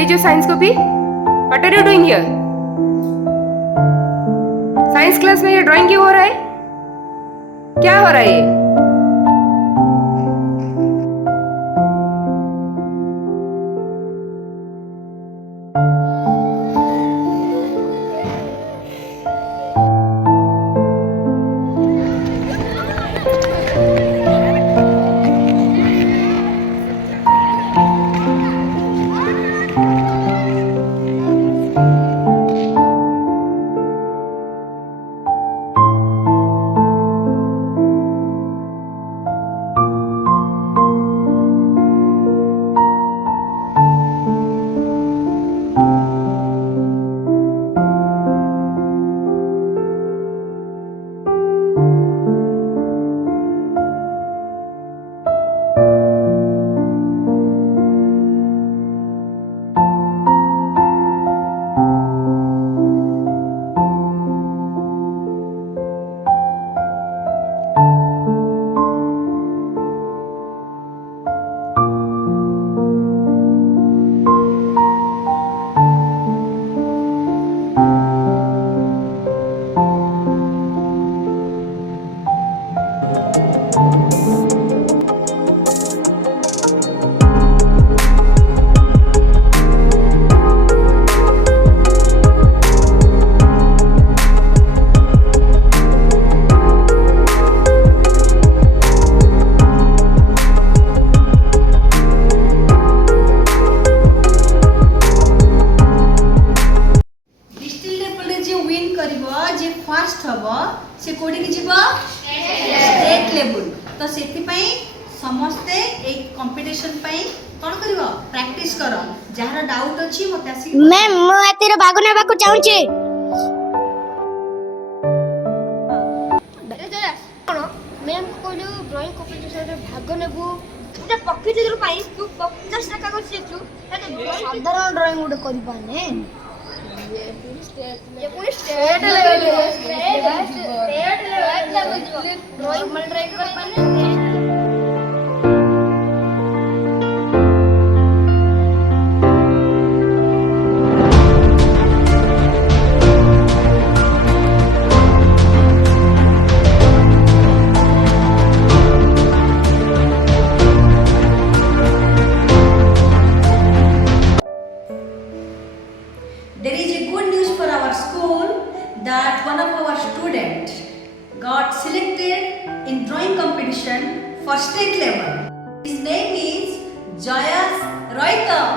Where is your science copy? What are you doing here? Science class में ये drawing क्यों हो रहा है? क्या हो रहा है ये? फास्ट हम से कोडी की जीव स्टेट लेवल तो सेति पई समस्ते एक कंपटीशन पई कोन करबो प्रैक्टिस करो जहार डाउट अछि मते आसी मैम मो एतिर भाग नेबा को चाहू छी मैम कोलु ड्राइंग कंपटीशन रे भाग नेबू एटा पक्की चित्र पई तू 50 टका को सीखलु एटा साधारण ड्राइंग उड करि पाने ये पूरी स्टेट लेवल नॉर्मल ड्राइंग कर पाने There is a good news for our school that one of our students got selected in drawing competition for state level. His name is Joyas Roytam.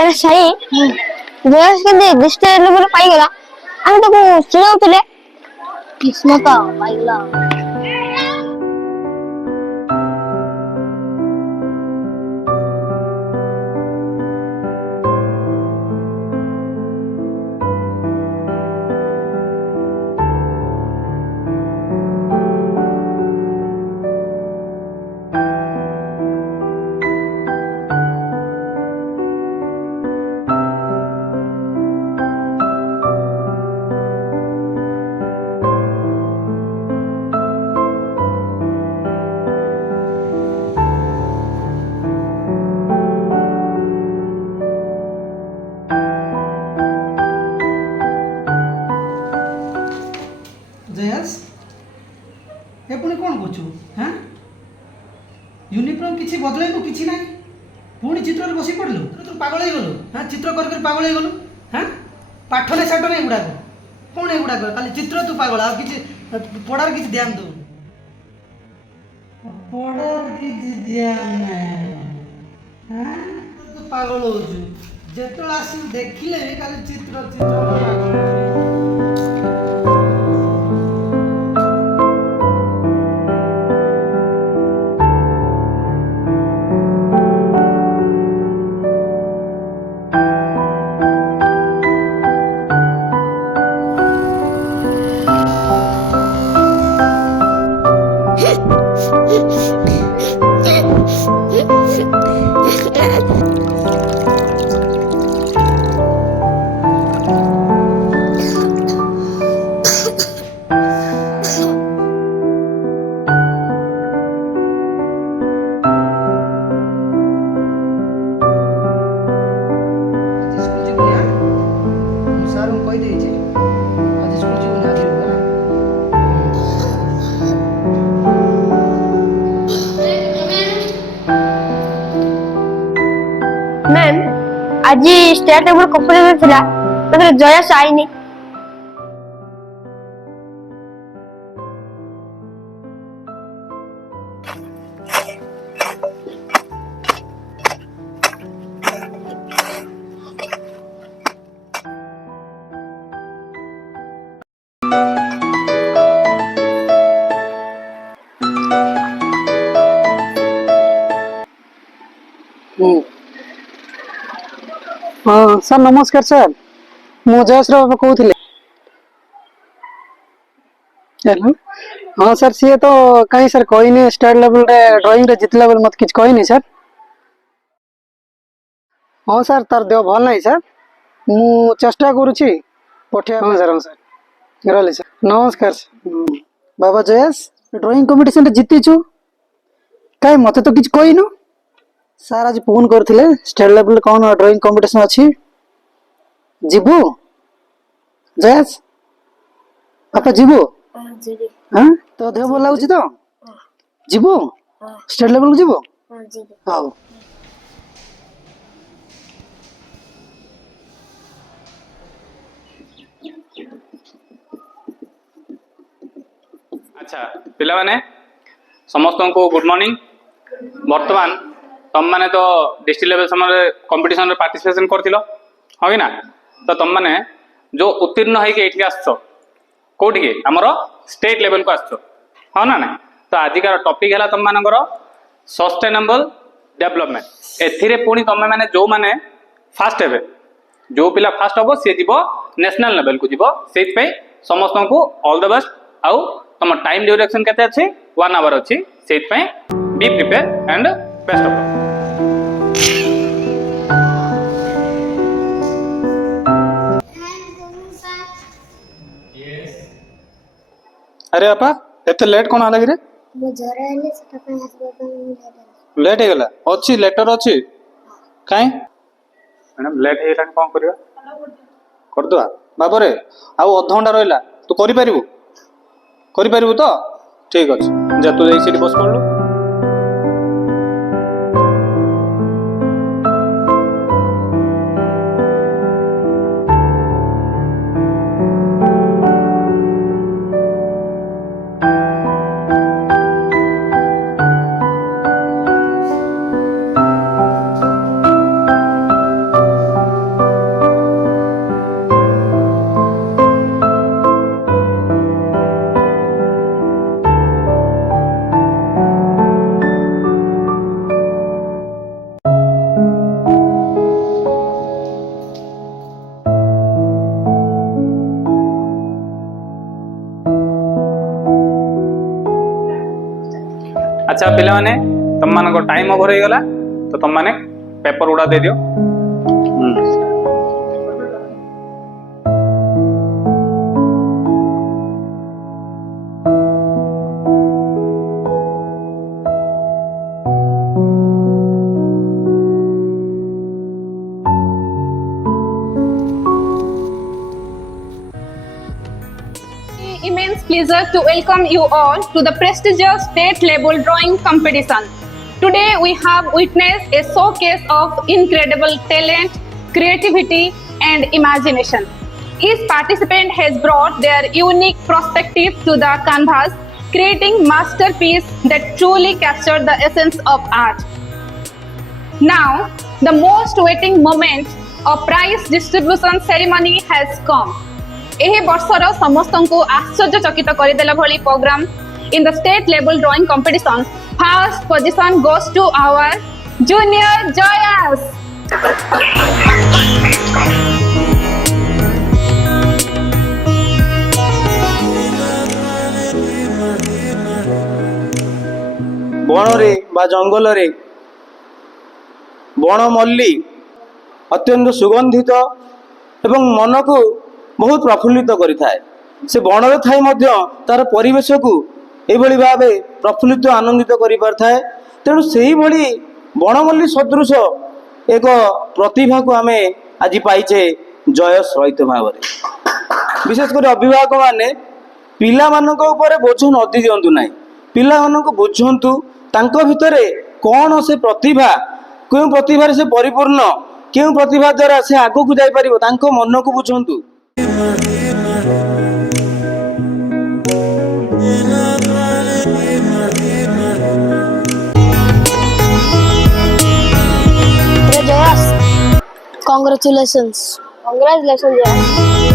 अरे सही जोश के दे स्टेट लेवल पाई गला हम तो चिड़ाउतले किस्मत पाइला जयस ए पुणी कौन करछु हाँ यूनिफॉर्म किछि बदलैलु किछि नाही पुणी चित्र रे बसी पड़लु तू पागल हे गलु हां चित्र कर कर पागल हे गलु हां पाठ ने साठ ने गुडा को कोन एगुडा को खाली चित्र तू पागल आ किछि पढ़ार किछि ध्यान दो पढ़ार किछि ध्यान नाही हां तू पागल हो छु जेतला आसी देखिले खाली चित्र चित्र आज स्टेट लेवल कॉम्पिटिशन थिला मतलब जयस आईनी हाँ सर नमस्कार सर मु जयश्री बाबा कहूँ हेलो हाँ सर सी तो कहीं सर कहनी स्टेट लेवल रे ड्राइंग रे जितला बेल मत किछ कहनी सर हाँ सर तार देह भल नहीं सर मु चेष्टा करुची पठिया हाँ सर रहली सर नमस्कार बाबा जयेश ड्राइंग कंपटीशन रे जीतीछु कहीं मते तो किछ कहनु सर आज फोन करथिले स्टेट लेवल कौन ड्राइंग कंपटीशन अछि जीबू जयेश आपा जीबू हाँ तो देह भल लाଗୁଛି तो जीबू स्टेट लेवल को जीबू हाँ अच्छा पिला माने समस्त को गुड मॉर्निंग वर्तमान तुम माने तो डिस्ट्रिक्ट लेवल समय कंपटीशन रे पार्टिसिपेशन करथिलो हो कि ना तो तुम माने जो उत्तीर्ण है कि एठी आछो कोठी के हमर स्टेट लेवल को आछो हो ना ना तो आजिकार टॉपिक है तुम मानकर सस्टेनेबल डेवलपमेंट एथिरे पुणी तुम माने जो माने फास्ट हेबे जो पिला फास्ट हबो से जीवो नेशनल लेवल को जीवो सेत पे समस्त को ऑल द बेस्ट आउ तुम टाइम ड्यूरेक्शन केते अछि 1 आवर अछि सेत पे be prepare and best of luck अरे आपा एते लेट कोन आला रे मो जरा हेले सेटा पे हस्बैंड लेट हे गेला अछि लेटर अछि काई मैडम लेट हे कोन करबा कर दो बाबा रे आउ अध घंटा रहला तू करि परिबु तो ठीक अछि जा तू जाई सिटी बस पड़लो अच्छा पिला माने तुम मान को टाइम ओवर हो गला तो तुम माने पेपर उड़ा दे दियो Immense pleasure to welcome you all to the prestigious state level drawing competition. Today we have witnessed a showcase of incredible talent, creativity and imagination. Each participant has brought their unique perspective to the canvas, creating masterpieces that truly capture the essence of art. Now, the most waiting moment of prize distribution ceremony has come. एहे वर्षर समस्त को आश्चर्यचकित करदेला भली programme in the state level drawing competition first position goes to our junior जयस बण रे बा जंगल रे बण मल्ली अत्यंत सुगंधित एवं मन को बहुत प्रफुल्लित करिथाए से बणरे थाई मध्य तार परिवेश को एभली भाबे प्रफुल्लित आनंदित करि पारथाए तेणु सेही भली बणमल्ली सदृश एक प्रतिभा को आमे आज पाइछे जयस रहित भावरे विशेष कर अभिभावक माने पिला मानक ऊपर बोझ नदी दियंतु नाही पिला मानक बुझंतु तांको भितरे कौन से प्रतिभा क्यों प्रतिभा से परिपूर्ण କେଉଁ ପ୍ରତିଭା ଦ୍ୱାରା ସେ ଆଗକୁ ଯାଇପାରିବ ତାଙ୍କ ମନକୁ ବୁଝନ୍ତୁ। Congratulations. Congratulations, Jayas.